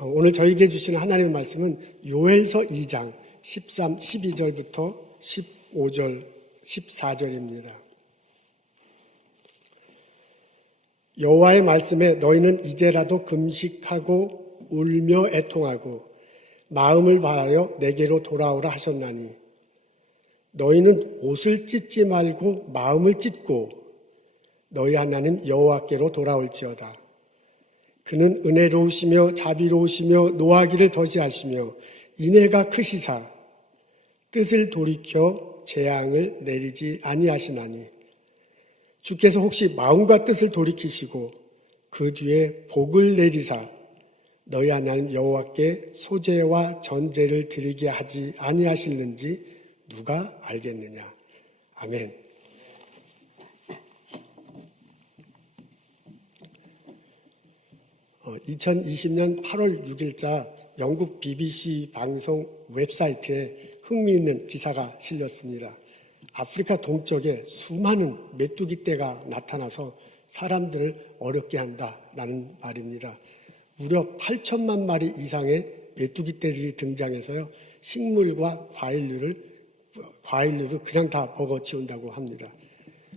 오늘 저에게 주시는 하나님의 말씀은 요엘서 2장 13, 12절부터 15절, 14절입니다. 여호와의 말씀에 너희는 이제라도 금식하고 울며 애통하고 마음을 다하여 내게로 돌아오라 하셨나니 너희는 옷을 찢지 말고 마음을 찢고 너희 하나님 여호와께로 돌아올지어다. 그는 은혜로우시며 자비로우시며 노하기를 더디하시며 인애가 크시사 뜻을 돌이켜 재앙을 내리지 아니하시나니 주께서 혹시 마음과 뜻을 돌이키시고 그 뒤에 복을 내리사 너희 하나님 여호와께 소제와 전제를 드리게 하지 아니하실는지 누가 알겠느냐. 아멘. 2020년 8월 6일자 영국 BBC 방송 웹사이트에 흥미있는 기사가 실렸습니다. 아프리카 동쪽에 수많은 메뚜기 떼가 나타나서 사람들을 어렵게 한다라는 말입니다. 무려 8천만 마리 이상의 메뚜기 떼들이 등장해서요, 식물과 과일류를 그냥 다 먹어치운다고 합니다.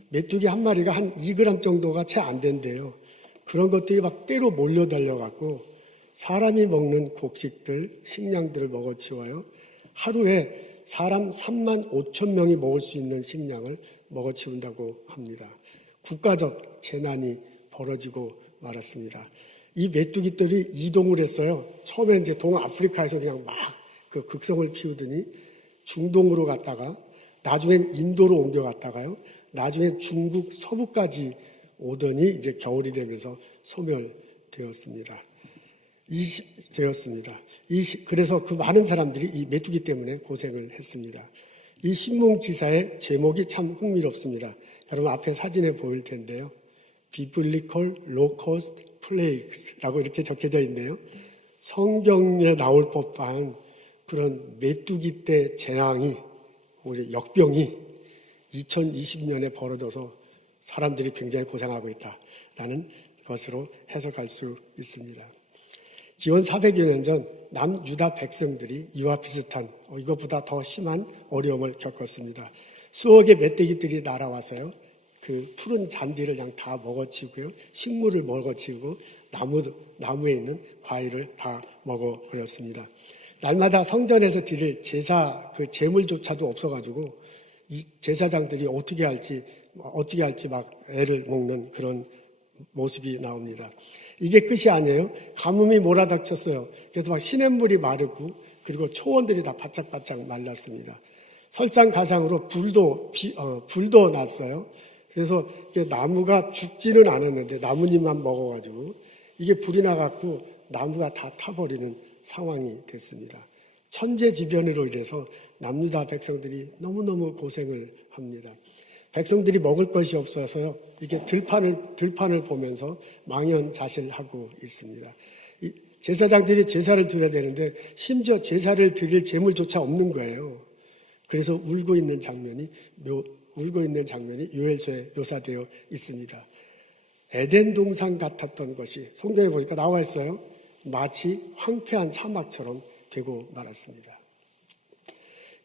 메뚜기 한 마리가 한 2g 정도가 채 안 된대요. 그런 것들이 막 떼로 몰려달려갖고 사람이 먹는 곡식들, 식량들을 먹어치워요. 하루에 사람 3만 5천 명이 먹을 수 있는 식량을 먹어치운다고 합니다. 국가적 재난이 벌어지고 말았습니다. 이 메뚜기들이 이동을 했어요. 처음에 이제 동아프리카에서 그냥 막 그 극성을 피우더니 중동으로 갔다가 나중엔 인도로 옮겨갔다가요. 나중엔 중국 서부까지 오더니 이제 겨울이 되면서 소멸되었습니다. 그래서 그 많은 사람들이 이 메뚜기 때문에 고생을 했습니다. 이 신문 기사의 제목이 참 흥미롭습니다. 여러분 앞에 사진에 보일 텐데요. Biblical Locust Plagues라고 이렇게 적혀져 있네요. 성경에 나올 법한 그런 메뚜기 떼 재앙이, 우리 역병이 2020년에 벌어져서 사람들이 굉장히 고생하고 있다라는 것으로 해석할 수 있습니다. 기원 400여 년 전 남유다 백성들이 이와 비슷한 이것보다 더 심한 어려움을 겪었습니다. 수억의 멧돼지들이 날아와서요, 그 푸른 잔디를 그냥 다 먹어치우고요, 식물을 먹어치우고 나무에 있는 과일을 다 먹어버렸습니다. 날마다 성전에서 드릴 제사 그 제물조차도 없어가지고 이 제사장들이 어떻게 할지 막 애를 먹는 그런 모습이 나옵니다. 이게 끝이 아니에요. 가뭄이 몰아닥쳤어요. 그래서 막 시냇물이 마르고 그리고 초원들이 다 바짝바짝 말랐습니다. 설상가상으로 불도 났어요. 그래서 나무가 죽지는 않았는데 나뭇잎만 먹어가지고 이게 불이 나갖고 나무가 다 타버리는 상황이 됐습니다. 천재지변으로 인해서 남유다 백성들이 너무너무 고생을 합니다. 백성들이 먹을 것이 없어서요, 이게 들판을 보면서 망연자실하고 있습니다. 제사장들이 제사를 드려야 되는데 심지어 제사를 드릴 재물조차 없는 거예요. 그래서 울고 있는 장면이 요엘서에 묘사되어 있습니다. 에덴 동산 같았던 것이 성경에 보니까 나와 있어요. 마치 황폐한 사막처럼 되고 말았습니다.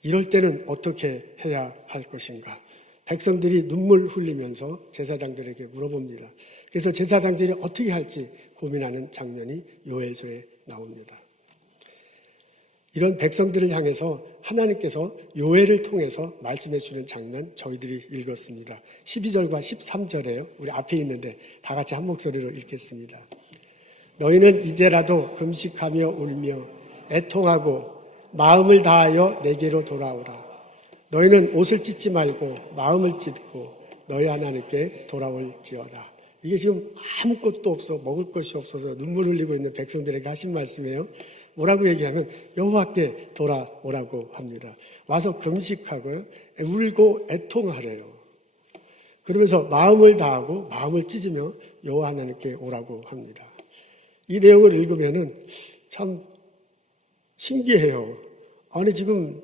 이럴 때는 어떻게 해야 할 것인가? 백성들이 눈물 흘리면서 제사장들에게 물어봅니다. 그래서 제사장들이 어떻게 할지 고민하는 장면이 요엘서에 나옵니다. 이런 백성들을 향해서 하나님께서 요엘을 통해서 말씀해 주는 장면 저희들이 읽었습니다. 12절과 13절에요. 우리 앞에 있는데 다 같이 한 목소리로 읽겠습니다. 너희는 이제라도 금식하며 울며 애통하고 마음을 다하여 내게로 돌아오라. 너희는 옷을 찢지 말고 마음을 찢고 너희 하나님께 돌아올지어다. 이게 지금 아무것도 없어, 먹을 것이 없어서 눈물 흘리고 있는 백성들에게 하신 말씀이에요. 뭐라고 얘기하면 여호와께 돌아오라고 합니다. 와서 금식하고요, 울고 애통하래요. 그러면서 마음을 다하고 마음을 찢으며 여호와 하나님께 오라고 합니다. 이 내용을 읽으면은 참 신기해요. 아니 지금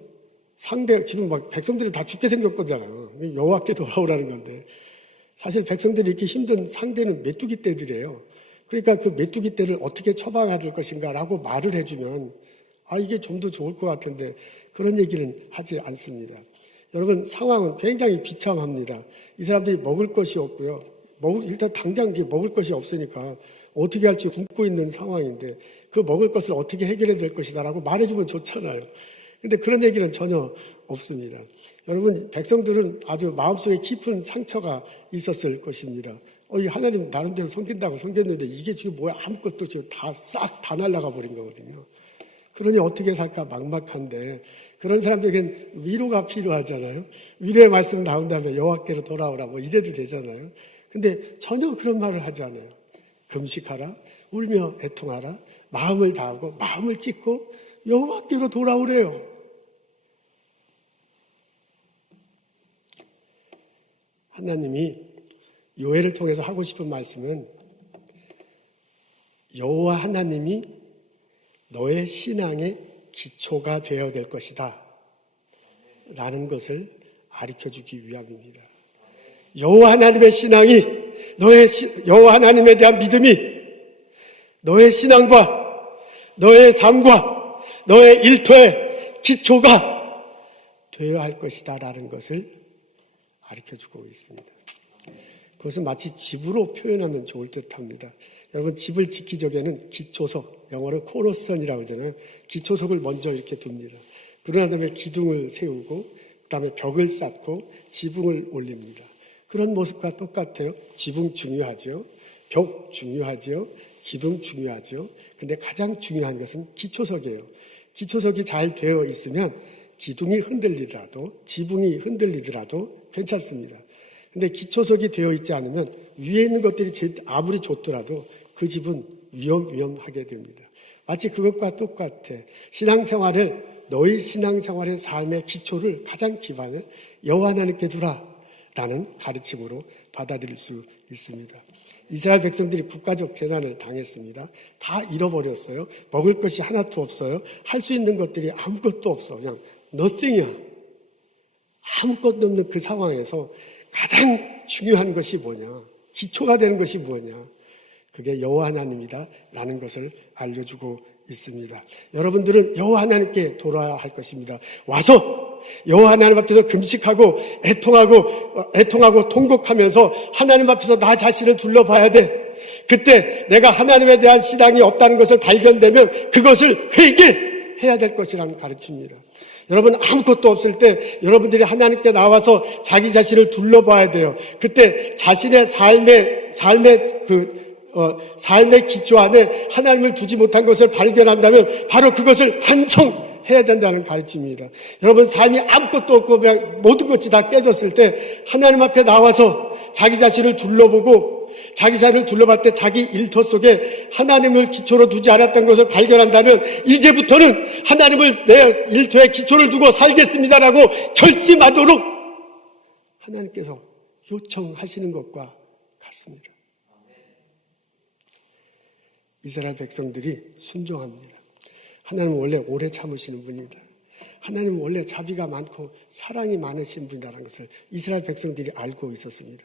막 백성들이 다 죽게 생겼거잖아요. 여호와께 돌아오라는 건데 사실 백성들이 이렇게 힘든 상대는 메뚜기 떼들이에요. 그러니까 그 메뚜기 떼를 어떻게 처방해야 될 것인가라고 말을 해주면 이게 좀 더 좋을 것 같은데 그런 얘기는 하지 않습니다. 여러분, 상황은 굉장히 비참합니다. 이 사람들이 먹을 것이 없고요. 일단 당장 이제 먹을 것이 없으니까 어떻게 할지 굶고 있는 상황인데 그 먹을 것을 어떻게 해결해야 될 것이다라고 말해주면 좋잖아요. 근데 그런 얘기는 전혀 없습니다. 여러분, 백성들은 아주 마음속에 깊은 상처가 있었을 것입니다. 이 하나님 나름대로 섬긴다고 섬겼는데 이게 지금 뭐야, 아무것도 지금 다 날아가 버린 거거든요. 그러니 어떻게 살까 막막한데 그런 사람들에겐 위로가 필요하잖아요. 위로의 말씀 나온 다음에 여호와께로 돌아오라 뭐 이래도 되잖아요. 근데 전혀 그런 말을 하지 않아요. 금식하라, 울며 애통하라, 마음을 다하고 마음을 찢고 여호와께로 돌아오래요. 하나님이 요엘을 통해서 하고 싶은 말씀은 여호와 하나님이 너의 신앙의 기초가 되어야 될 것이다 라는 것을 가르쳐주기 위함입니다. 여호와 하나님의 신앙이 여호와 하나님에 대한 믿음이 너의 신앙과 너의 삶과 너의 일터의 기초가 되어야 할 것이다 라는 것을 가르쳐주고 있습니다. 그것은 마치 집으로 표현하면 좋을 듯합니다. 여러분, 집을 짓기 전에는 기초석, 영어로 코너스톤이라고 하잖아요. 기초석을 먼저 이렇게 둡니다. 그러나 다음에 기둥을 세우고 그다음에 벽을 쌓고 지붕을 올립니다. 그런 모습과 똑같아요. 지붕 중요하죠. 벽 중요하죠. 기둥 중요하죠. 근데 가장 중요한 것은 기초석이에요. 기초석이 잘 되어 있으면 기둥이 흔들리더라도 지붕이 흔들리더라도 괜찮습니다. 근데 기초석이 되어 있지 않으면 위에 있는 것들이 아무리 좋더라도 그 집은 위험하게 됩니다. 마치 그것과 똑같아. 너희 신앙생활의 삶의 기초를 가장 기반을 여호와 하나님께 두라라는 가르침으로 받아들일 수 있습니다. 이스라엘 백성들이 국가적 재난을 당했습니다. 다 잃어버렸어요. 먹을 것이 하나도 없어요. 할 수 있는 것들이 아무것도 없어. 그냥 nothing이야. 아무것도 없는 그 상황에서 가장 중요한 것이 뭐냐? 기초가 되는 것이 뭐냐? 그게 여호와 하나님이다 라는 것을 알려주고 있습니다. 여러분들은 여호와 하나님께 돌아야 할 것입니다. 와서 여호와 하나님 앞에서 금식하고 애통하고 통곡하면서 하나님 앞에서 나 자신을 둘러봐야 돼. 그때 내가 하나님에 대한 신앙이 없다는 것을 발견되면 그것을 회개해야 될 것이라는 가르침입니다. 여러분, 아무것도 없을 때 여러분들이 하나님께 나와서 자기 자신을 둘러봐야 돼요. 그때 자신의 삶의 기초 안에 하나님을 두지 못한 것을 발견한다면 바로 그것을 반성해야 된다는 가르침입니다. 여러분, 삶이 아무것도 없고 그냥 모든 것이 다 깨졌을 때 하나님 앞에 나와서 자기 자신을 둘러보고 자기 자신을 둘러볼 때 자기 일터 속에 하나님을 기초로 두지 않았던 것을 발견한다면 이제부터는 하나님을 내 일터에 기초를 두고 살겠습니다라고 결심하도록 하나님께서 요청하시는 것과 같습니다. 이스라엘 백성들이 순종합니다. 하나님은 원래 오래 참으시는 분입니다. 하나님은 원래 자비가 많고 사랑이 많으신 분이라는 것을 이스라엘 백성들이 알고 있었습니다.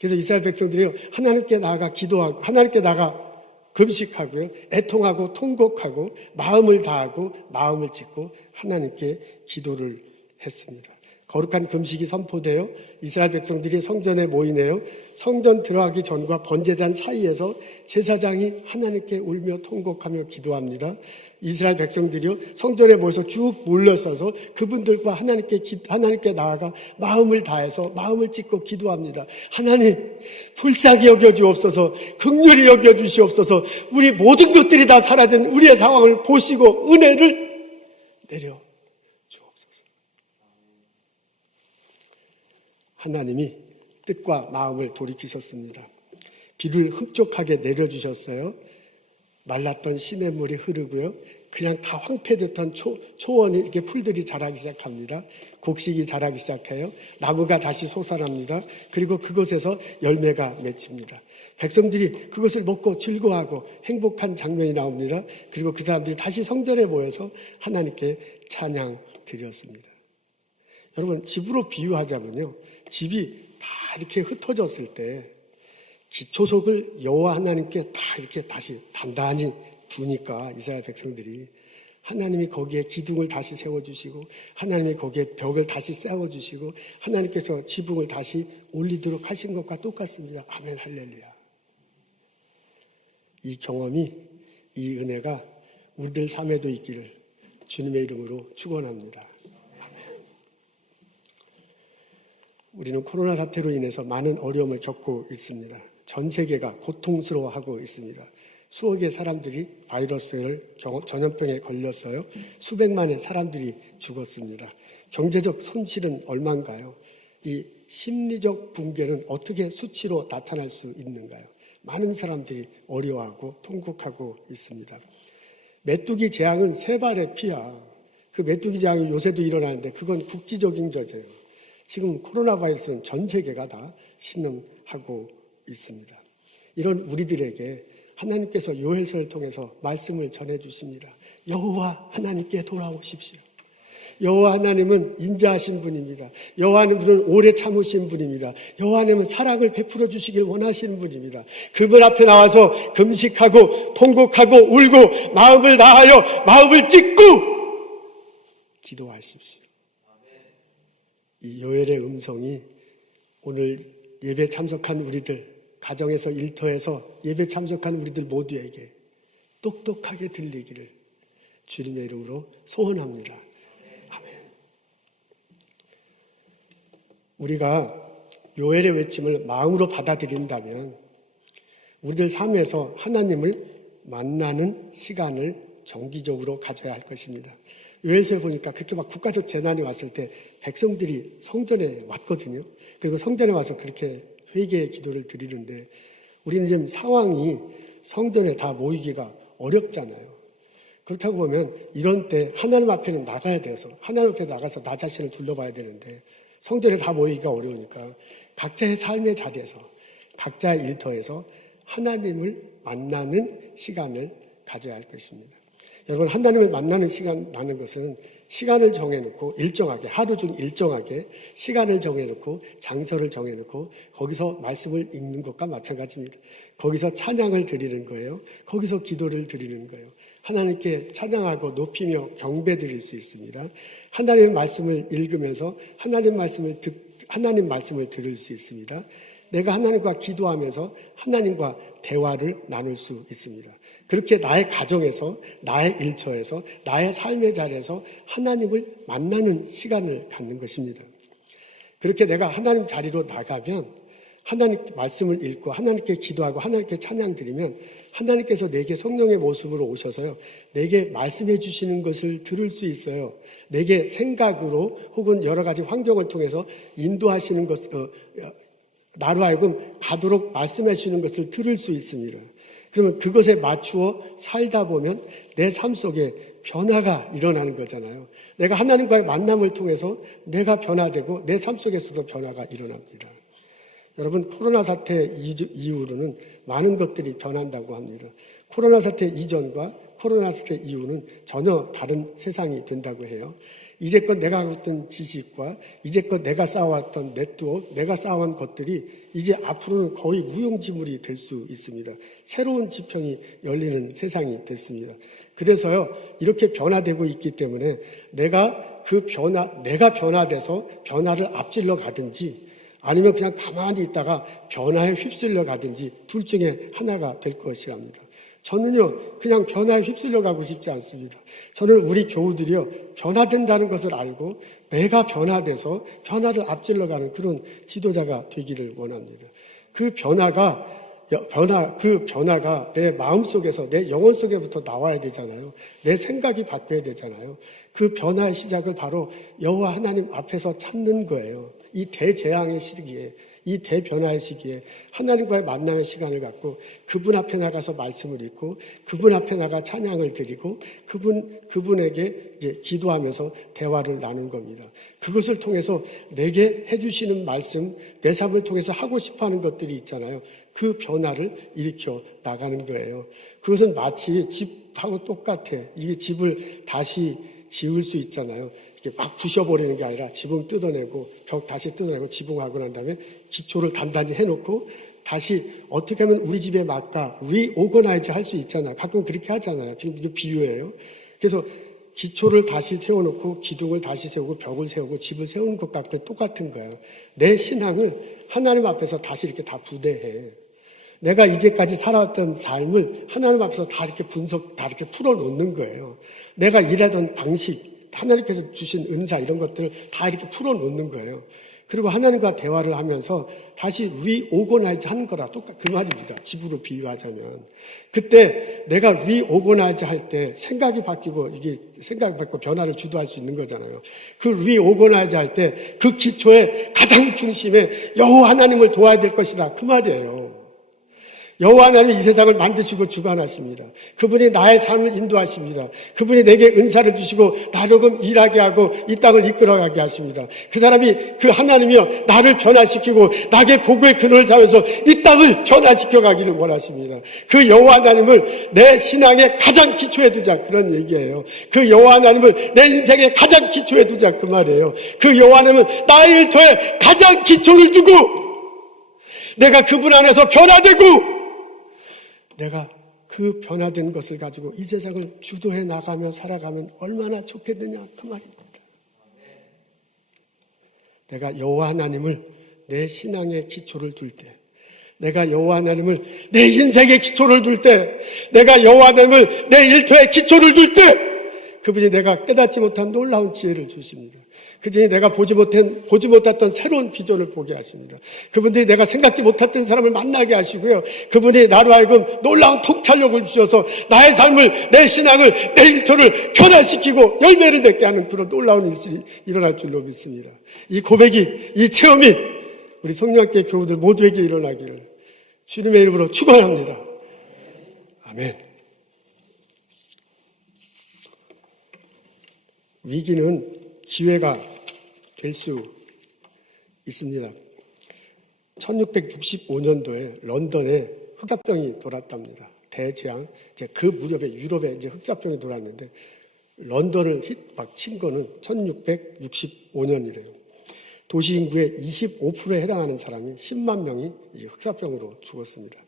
그래서 이스라엘 백성들이 하나님께 나아가 기도하고 하나님께 나아가 금식하고요, 애통하고 통곡하고 마음을 다하고 마음을 찢고 하나님께 기도를 했습니다. 거룩한 금식이 선포되어 이스라엘 백성들이 성전에 모이네요. 성전 들어가기 전과 번제단 사이에서 제사장이 하나님께 울며 통곡하며 기도합니다. 이스라엘 백성들이요, 성전에 모여서 쭉 몰려서서 그분들과 하나님께 나아가 마음을 다해서 마음을 찢고 기도합니다. 하나님, 불쌍히 여겨주옵소서, 긍휼히 여겨주시옵소서, 우리 모든 것들이 다 사라진 우리의 상황을 보시고 은혜를 내려 주옵소서. 하나님이 뜻과 마음을 돌이키셨습니다. 비를 흡족하게 내려주셨어요. 말랐던 시냇물이 흐르고요. 그냥 다 황폐됐던 초원이 이렇게 풀들이 자라기 시작합니다. 곡식이 자라기 시작해요. 나무가 다시 솟아납니다. 그리고 그곳에서 열매가 맺힙니다. 백성들이 그것을 먹고 즐거워하고 행복한 장면이 나옵니다. 그리고 그 사람들이 다시 성전에 모여서 하나님께 찬양 드렸습니다. 여러분, 집으로 비유하자면요, 집이 다 이렇게 흩어졌을 때 기초석을 여호와 하나님께 다 이렇게 다시 단단히 두니까 이스라엘 백성들이 하나님이 거기에 기둥을 다시 세워주시고 하나님이 거기에 벽을 다시 세워주시고 하나님께서 지붕을 다시 올리도록 하신 것과 똑같습니다. 아멘 할렐루야. 이 경험이, 이 은혜가 우리들 삶에도 있기를 주님의 이름으로 축원합니다. 우리는 코로나 사태로 인해서 많은 어려움을 겪고 있습니다. 전 세계가 고통스러워하고 있습니다. 수억의 사람들이 바이러스를 전염병에 걸렸어요. 수백만의 사람들이 죽었습니다. 경제적 손실은 얼마인가요? 이 심리적 붕괴는 어떻게 수치로 나타날 수 있는가요? 많은 사람들이 어려워하고 통곡하고 있습니다. 메뚜기 재앙은 세 발의 피야. 그 메뚜기 재앙이 요새도 일어나는데 그건 국지적인 저제예요. 지금 코로나 바이러스는 전 세계가 다 신음하고 있습니다. 이런 우리들에게 하나님께서 요엘서를 통해서 말씀을 전해주십니다. 여호와 하나님께 돌아오십시오. 여호와 하나님은 인자하신 분입니다. 여호와 하나님은 오래 참으신 분입니다. 여호와 하나님은 사랑을 베풀어 주시길 원하시는 분입니다. 그분 앞에 나와서 금식하고 통곡하고 울고 마음을 다하여 마음을 찢고 기도하십시오. 이 요엘의 음성이 오늘 예배 참석한 우리들, 가정에서 일터에서 예배 참석한 우리들 모두에게 똑똑하게 들리기를 주님의 이름으로 소원합니다. 아멘. 우리가 요엘의 외침을 마음으로 받아들인다면 우리들 삶에서 하나님을 만나는 시간을 정기적으로 가져야 할 것입니다. 요엘서에 보니까 그렇게 막 국가적 재난이 왔을 때 백성들이 성전에 왔거든요. 그리고 성전에 와서 그렇게 회개의 기도를 드리는데 우리는 지금 상황이 성전에 다 모이기가 어렵잖아요. 그렇다고 보면 이런 때 하나님 앞에는 나가야 돼서 하나님 앞에 나가서 나 자신을 둘러봐야 되는데 성전에 다 모이기가 어려우니까 각자의 삶의 자리에서 각자의 일터에서 하나님을 만나는 시간을 가져야 할 것입니다. 여러분, 하나님을 만나는 시간이라는 것은 시간을 정해놓고 일정하게, 하루 중 일정하게 시간을 정해놓고 장소를 정해놓고 거기서 말씀을 읽는 것과 마찬가지입니다. 거기서 찬양을 드리는 거예요. 거기서 기도를 드리는 거예요. 하나님께 찬양하고 높이며 경배 드릴 수 있습니다. 하나님의 말씀을 읽으면서 하나님 말씀을 들을 수 있습니다. 내가 하나님과 기도하면서 하나님과 대화를 나눌 수 있습니다. 그렇게 나의 가정에서, 나의 일처에서, 나의 삶의 자리에서 하나님을 만나는 시간을 갖는 것입니다. 그렇게 내가 하나님 자리로 나가면 하나님 말씀을 읽고 하나님께 기도하고 하나님께 찬양 드리면 하나님께서 내게 성령의 모습으로 오셔서요, 내게 말씀해 주시는 것을 들을 수 있어요. 내게 생각으로 혹은 여러 가지 환경을 통해서 인도하시는 것, 나로 하여금 가도록 말씀해 주시는 것을 들을 수 있습니다. 그러면 그것에 맞추어 살다 보면 내 삶 속에 변화가 일어나는 거잖아요. 내가 하나님과의 만남을 통해서 내가 변화되고 내 삶 속에서도 변화가 일어납니다. 여러분, 코로나 사태 이후로는 많은 것들이 변한다고 합니다. 코로나 사태 이전과 코로나 사태 이후는 전혀 다른 세상이 된다고 해요. 이제껏 내가 하고 있던 지식과 이제껏 내가 쌓아왔던 네트워크, 내가 쌓아온 것들이 이제 앞으로는 거의 무용지물이 될 수 있습니다. 새로운 지평이 열리는 세상이 됐습니다. 그래서요, 이렇게 변화되고 있기 때문에 내가 변화돼서 변화를 앞질러 가든지 아니면 그냥 가만히 있다가 변화에 휩쓸려 가든지 둘 중에 하나가 될 것이랍니다. 저는요, 그냥 변화에 휩쓸려 가고 싶지 않습니다. 저는 우리 교우들이요, 변화된다는 것을 알고 내가 변화돼서 변화를 앞질러 가는 그런 지도자가 되기를 원합니다. 그 변화가 내 마음 속에서, 내 영혼 속에부터 나와야 되잖아요. 내 생각이 바뀌어야 되잖아요. 그 변화의 시작을 바로 여호와 하나님 앞에서 찾는 거예요. 이 대재앙의 시기에, 이 대변화의 시기에 하나님과의 만남의 시간을 갖고 그분 앞에 나가서 말씀을 읽고 그분 앞에 나가 찬양을 드리고 그분에게 이제 기도하면서 대화를 나눈 겁니다. 그것을 통해서 내게 해주시는 말씀, 내 삶을 통해서 하고 싶어하는 것들이 있잖아요. 그 변화를 일으켜 나가는 거예요. 그것은 마치 집하고 똑같아. 이게 집을 다시 지을 수 있잖아요. 이렇게 막 부셔버리는 게 아니라 지붕 뜯어내고 벽 다시 뜯어내고 지붕하고 난 다음에 기초를 단단히 해놓고 다시 어떻게 하면 우리 집의 맛과 리오거나이즈 할 수 있잖아요. 가끔 그렇게 하잖아요. 지금 이게 비유예요. 그래서 기초를 다시 세워놓고 기둥을 다시 세우고 벽을 세우고 집을 세우는 것과 똑같은 거예요. 내 신앙을 하나님 앞에서 다시 이렇게 다 부대해. 내가 이제까지 살아왔던 삶을 하나님 앞에서 다 이렇게 다 이렇게 풀어놓는 거예요. 내가 일하던 방식, 하나님께서 주신 은사 이런 것들을 다 이렇게 풀어놓는 거예요. 그리고 하나님과 대화를 하면서 다시 리오거나이즈 하는 거라 똑같 그 말입니다. 집으로 비유하자면. 그때 내가 리오거나이즈 할 때 생각이 바뀌고 이게 생각이 바뀌고 변화를 주도할 수 있는 거잖아요. 그 리오거나이즈 할 때 그 기초의 가장 중심에 여호와 하나님을 도와야 될 것이다. 그 말이에요. 여호와 하나님이 이 세상을 만드시고 주관하십니다. 그분이 나의 삶을 인도하십니다. 그분이 내게 은사를 주시고 나로금 일하게 하고 이 땅을 이끌어가게 하십니다. 그 사람이 그 하나님이여 나를 변화시키고 나의 복의 근원을 잡아서 이 땅을 변화시켜 가기를 원하십니다. 그 여호와 하나님을 내 신앙의 가장 기초에 두자 그런 얘기예요. 그 여호와 하나님을 내 인생의 가장 기초에 두자 그 말이에요. 그 여호와 하나님은 나의 일터에 가장 기초를 두고 내가 그분 안에서 변화되고 내가 그 변화된 것을 가지고 이 세상을 주도해 나가며 살아가면 얼마나 좋겠느냐 그 말입니다. 내가 여호와 하나님을 내 신앙의 기초를 둘 때, 내가 여호와 하나님을 내 인생의 기초를 둘 때, 내가 여호와 하나님을 내 일터의 기초를 둘 때, 그분이 내가 깨닫지 못한 놀라운 지혜를 주십니다. 그전에 내가 보지 못했던 새로운 비전을 보게 하십니다. 그분들이 내가 생각지 못했던 사람을 만나게 하시고요. 그분이 나로 하여금 놀라운 통찰력을 주셔서 나의 삶을, 내 신앙을, 내 일터를 변화시키고 열매를 맺게 하는 그런 놀라운 일이 일어날 줄로 믿습니다. 이 고백이, 이 체험이 우리 성령학교 교우들 모두에게 일어나기를 주님의 이름으로 축원합니다. 아멘. 위기는 기회가 될 수 있습니다. 1665년도에 런던에 흑사병이 돌았답니다. 대재앙. 이제 그 무렵에 유럽에 이제 흑사병이 돌았는데 런던을 막 친 거는 1665년이래요. 도시 인구의 25%에 해당하는 사람이 10만 명이 이 흑사병으로 죽었습니다.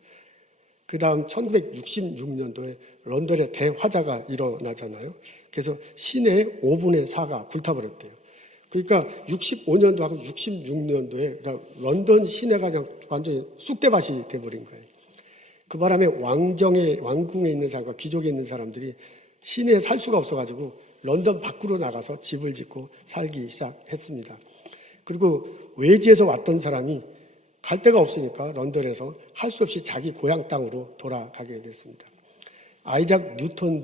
그 다음 1966년도에 런던에 대화재가 일어나잖아요. 그래서 시내의 5분의 4가 불타버렸대요. 그러니까 65년도하고 66년도에 그러니까 런던 시내가 그냥 완전히 쑥대밭이 돼버린 거예요. 그 바람에 왕궁에 있는 사람과 귀족에 있는 사람들이 시내에 살 수가 없어가지고 런던 밖으로 나가서 집을 짓고 살기 시작했습니다. 그리고 외지에서 왔던 사람이 갈 데가 없으니까 런던에서 할 수 없이 자기 고향 땅으로 돌아가게 됐습니다. 아이작 뉴턴이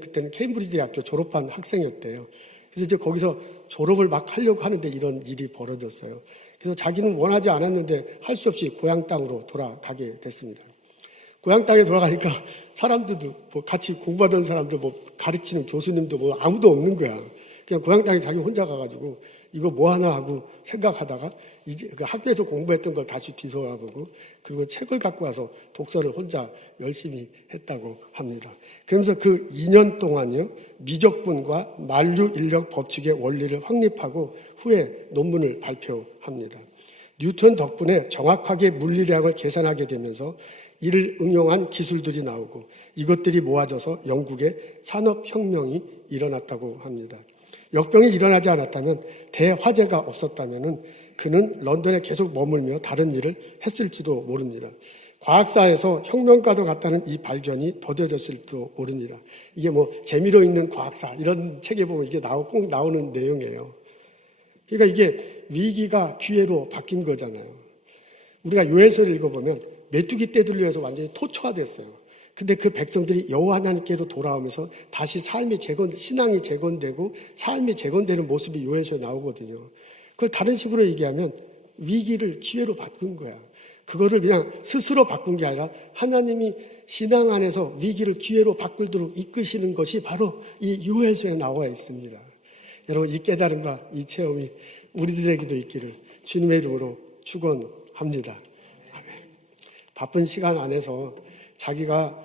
그때는 케임브리지 대학교 졸업한 학생이었대요. 그래서 이제 거기서 졸업을 막 하려고 하는데 이런 일이 벌어졌어요. 그래서 자기는 원하지 않았는데 할 수 없이 고향 땅으로 돌아가게 됐습니다. 고향 땅에 돌아가니까 사람들도 뭐 같이 공부하던 사람들 뭐 가르치는 교수님도 뭐 아무도 없는 거야. 그냥 고향 땅에 자기 혼자 가가지고 이거 뭐 하나 하고 생각하다가 이제 그 학교에서 공부했던 걸 다시 뒤돌아보고 그리고 책을 갖고 와서 독서를 혼자 열심히 했다고 합니다. 그러면서 그 2년 동안요 미적분과 만류 인력 법칙의 원리를 확립하고 후에 논문을 발표합니다. 뉴턴 덕분에 정확하게 물리량을 계산하게 되면서 이를 응용한 기술들이 나오고 이것들이 모아져서 영국에 산업혁명이 일어났다고 합니다. 역병이 일어나지 않았다면 대화재가 없었다면 그는 런던에 계속 머물며 다른 일을 했을지도 모릅니다. 과학사에서 혁명가도 같다는 이 발견이 더뎌졌을지도 모릅니다. 이게 뭐 재미로 읽는 과학사 이런 책에 보면 이게 꼭 나오는 내용이에요. 그러니까 이게 위기가 기회로 바뀐 거잖아요. 우리가 요엘서를 읽어보면 메뚜기 떼들려서 완전히 토초화됐어요. 근데 그 백성들이 여호와 하나님께로 돌아오면서 다시 신앙이 재건되고 삶이 재건되는 모습이 요엘서에 나오거든요. 그걸 다른 식으로 얘기하면 위기를 기회로 바꾼 거야. 그거를 그냥 스스로 바꾼 게 아니라 하나님이 신앙 안에서 위기를 기회로 바꾸도록 이끄시는 것이 바로 이 요엘서에 나와 있습니다. 여러분 이 깨달음과 이 체험이 우리들에게도 있기를 주님의 이름으로 축원합니다. 아멘. 바쁜 시간 안에서 자기가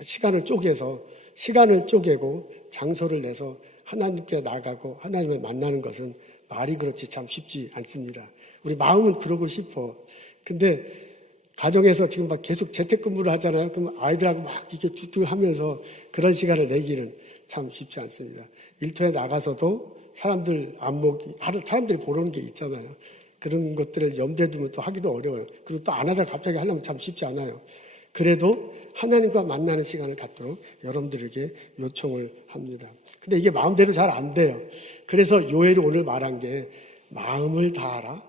시간을 쪼개고 장소를 내서 하나님께 나가고 하나님을 만나는 것은 말이 그렇지 참 쉽지 않습니다. 우리 마음은 그러고 싶어. 근데 가정에서 지금 막 계속 재택근무를 하잖아요. 그럼 아이들하고 막 이렇게 쭈쭈하면서 그런 시간을 내기는 참 쉽지 않습니다. 일터에 나가서도 사람들이 보는 게 있잖아요. 그런 것들을 염두에 두면 또 하기도 어려워요. 그리고 또 안 하다 갑자기 하려면 참 쉽지 않아요. 그래도 하나님과 만나는 시간을 갖도록 여러분들에게 요청을 합니다. 근데 이게 마음대로 잘 안 돼요. 그래서 요엘이 오늘 말한 게 마음을 다하라.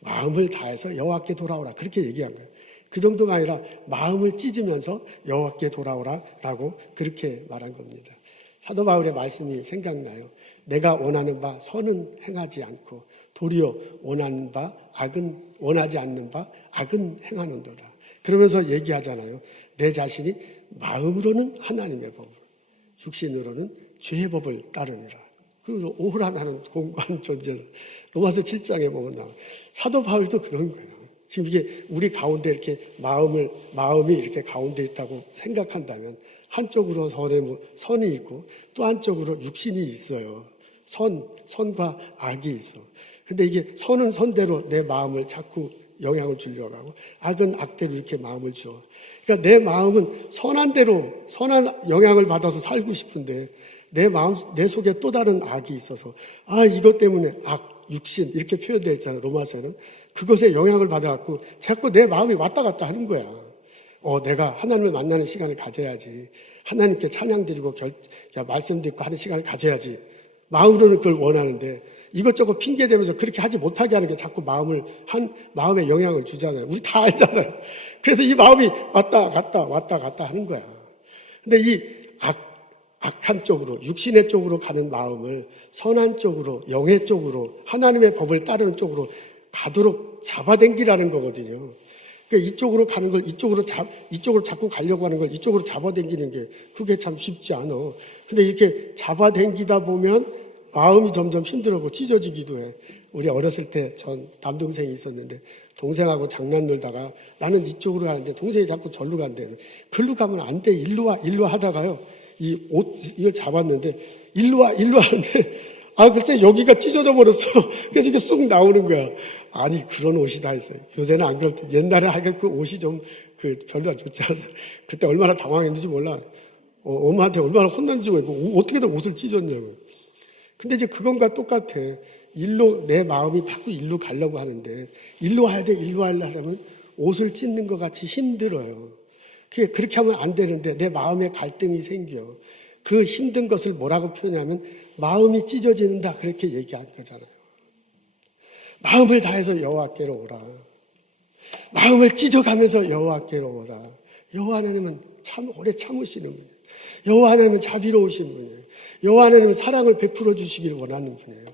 마음을 다해서 여호와께 돌아오라. 그렇게 얘기한 거예요. 그 정도가 아니라 마음을 찢으면서 여호와께 돌아오라라고 그렇게 말한 겁니다. 사도 바울의 말씀이 생각나요. 내가 원하는 바 선은 행하지 않고 도리어 원하지 않는 바 악은 행하는도다. 그러면서 얘기하잖아요. 내 자신이 마음으로는 하나님의 법을, 육신으로는 죄의 법을 따르니라. 그리고 오호라 나는 공고한 존재다. 로마서 7장에 보면 나와. 사도 바울도 그런 거예요. 지금 이게 우리 가운데 이렇게 마음이 이렇게 가운데 있다고 생각한다면 한쪽으로 선이 있고 또 한쪽으로 육신이 있어요. 선과 악이 있어. 근데 이게 선은 선대로 내 마음을 자꾸 영향을 주려고 하고 악은 악대로 이렇게 마음을 줘. 그러니까 내 마음은 선한 대로 선한 영향을 받아서 살고 싶은데 내 속에 또 다른 악이 있어서 이것 때문에 육신 이렇게 표현되어 있잖아요. 로마서에는. 그것에 영향을 받아갖고 자꾸 내 마음이 왔다 갔다 하는 거야. 내가 하나님을 만나는 시간을 가져야지. 하나님께 찬양 드리고 말씀 듣고 하는 시간을 가져야지. 마음으로는 그걸 원하는데 이것저것 핑계 대면서 그렇게 하지 못하게 하는 게 자꾸 마음에 영향을 주잖아요. 우리 다 알잖아요. 그래서 이 마음이 왔다 갔다 하는 거야. 근데 이 악한 쪽으로, 육신의 쪽으로 가는 마음을 선한 쪽으로, 영의 쪽으로, 하나님의 법을 따르는 쪽으로 가도록 잡아당기라는 거거든요. 그러니까 이쪽으로 가는 걸 이쪽으로 자꾸 가려고 하는 걸 이쪽으로 잡아당기는 게 그게 참 쉽지 않아. 근데 이렇게 잡아당기다 보면 마음이 점점 힘들어고 찢어지기도 해. 우리 어렸을 때 전 남동생이 있었는데 동생하고 장난 놀다가 나는 이쪽으로 가는데 동생이 자꾸 절로 간대. 글로 가면 안 돼. 일로 와 하다가요. 이걸 잡았는데 일로 와 하는데 글쎄 여기가 찢어져 버렸어. 그래서 이게 쑥 나오는 거야. 아니 그런 옷이 다 있어요. 요새는 안 그럴 때 옛날에 하여간 그 옷이 좀 별로 좋지 않아서 그때 얼마나 당황했는지 몰라. 엄마한테 얼마나 혼난지 모르고 어떻게든 옷을 찢었냐고. 근데 이제 그건가 똑같아. 내 마음이 자꾸 일로 가려고 하는데 일로 와야 돼 일로 하려면 옷을 찢는 것 같이 힘들어요. 그렇게 하면 안 되는데 내 마음에 갈등이 생겨. 그 힘든 것을 뭐라고 표현하면 마음이 찢어진다 그렇게 얘기한 거잖아요. 마음을 다해서 여호와께로 오라. 마음을 찢어가면서 여호와께로 오라. 여호와 하나님은 참 오래 참으시는 분이에요. 여호와 하나님은 자비로우신 분이에요. 여호와 하나님은 사랑을 베풀어 주시기를 원하는 분이에요.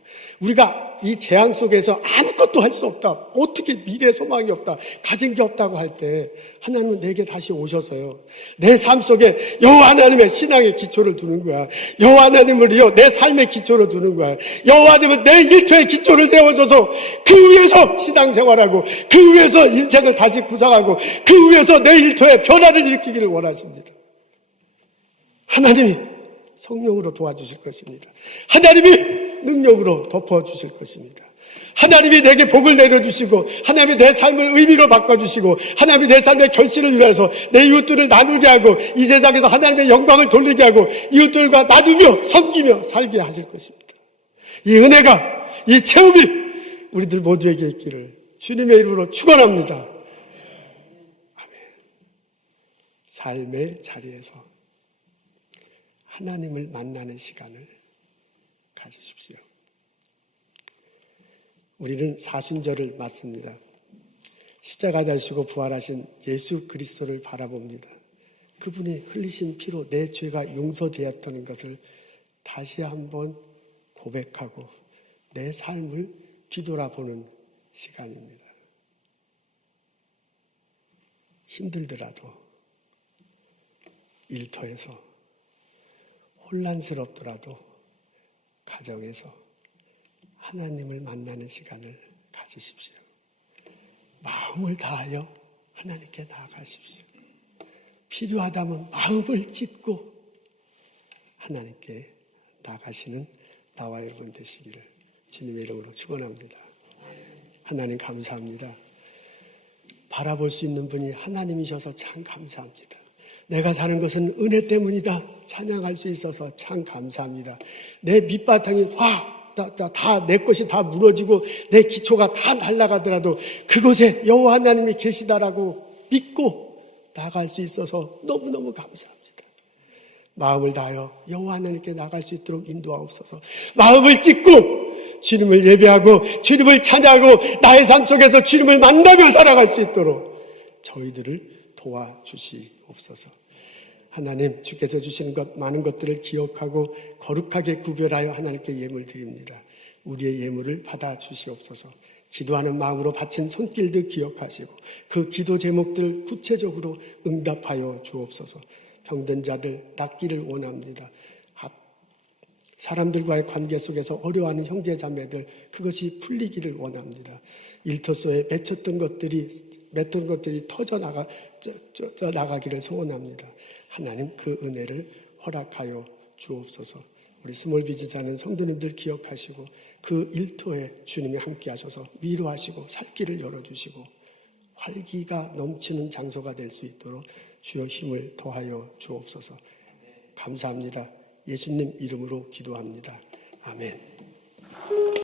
우리가 이 재앙 속에서 아무것도 할 수 없다. 어떻게 미래 소망이 없다. 가진 게 없다고 할 때 하나님은 내게 다시 오셔서요. 내 삶 속에 여호와 하나님의 신앙의 기초를 두는 거야. 여호와 하나님을 내 삶의 기초를 두는 거야. 여호와 하나님은 내 일터의 기초를 세워줘서 그 위에서 신앙생활하고 그 위에서 인생을 다시 구상하고 그 위에서 내 일터에 변화를 일으키기를 원하십니다. 하나님이 성령으로 도와주실 것입니다. 하나님이 능력으로 덮어주실 것입니다. 하나님이 내게 복을 내려주시고 하나님이 내 삶을 의미로 바꿔주시고 하나님이 내 삶의 결실을 위해서 내 이웃들을 나누게 하고 이 세상에서 하나님의 영광을 돌리게 하고 이웃들과 나누며 섬기며 살게 하실 것입니다. 이 은혜가 이 체험이 우리들 모두에게 있기를 주님의 이름으로 축원합니다. 아멘. 삶의 자리에서 하나님을 만나는 시간을 가지십시오. 우리는 사순절을 맞습니다. 십자가 달시고 부활하신 예수 그리스도를 바라봅니다. 그분이 흘리신 피로 내 죄가 용서되었다는 것을 다시 한번 고백하고 내 삶을 뒤돌아보는 시간입니다. 힘들더라도 일터에서 혼란스럽더라도 가정에서 하나님을 만나는 시간을 가지십시오. 마음을 다하여 하나님께 나아가십시오. 필요하다면 마음을 찢고 하나님께 나가시는 나와 여러분 되시기를 주님의 이름으로 축원합니다. 하나님 감사합니다. 바라볼 수 있는 분이 하나님이셔서 참 감사합니다. 내가 사는 것은 은혜 때문이다. 찬양할 수 있어서 참 감사합니다. 내 밑바탕이 다 내 것이 다 무너지고 내 기초가 다 날아가더라도 그곳에 여호와 하나님이 계시다라고 믿고 나갈 수 있어서 너무너무 감사합니다. 마음을 다하여 여호와 하나님께 나갈 수 있도록 인도하옵소서. 마음을 찢고 주님을 예배하고 주님을 찬양하고 나의 삶 속에서 주님을 만나며 살아갈 수 있도록 저희들을 도와주시옵소서. 하나님, 주께서 주시는 것 많은 것들을 기억하고 거룩하게 구별하여 하나님께 예물 드립니다. 우리의 예물을 받아주시옵소서. 기도하는 마음으로 바친 손길들 기억하시고 그 기도 제목들 구체적으로 응답하여 주옵소서. 병든 자들 낫기를 원합니다. 사람들과의 관계 속에서 어려워하는 형제 자매들 그것이 풀리기를 원합니다. 일터소에 맺혔던 것들이 터져 나가기를 소원합니다. 하나님 그 은혜를 허락하여 주옵소서. 우리 스몰 비즈니스하는 성도님들 기억하시고 그 일터에 주님이 함께 하셔서 위로하시고 살 길을 열어주시고 활기가 넘치는 장소가 될 수 있도록 주여 힘을 더하여 주옵소서. 감사합니다. 예수님 이름으로 기도합니다. 아멘.